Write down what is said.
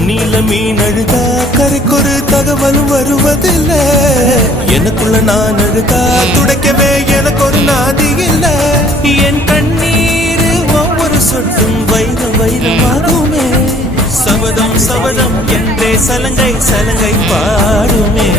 தண்ணியில மீன் அழுதா கரைக்கொரு தகவலும் வருவதில்லை. எனக்குள்ள நான் அழுதா துடைக்கவே எனக்கு ஒரு நாதி இல்லை. என் கண்ணீர் ஒவ்வொரு சொட்டும் வைரம் வைரமாகுமே. சபதம் சபதம் என்றே சலங்கை சலங்கை பாடுமே.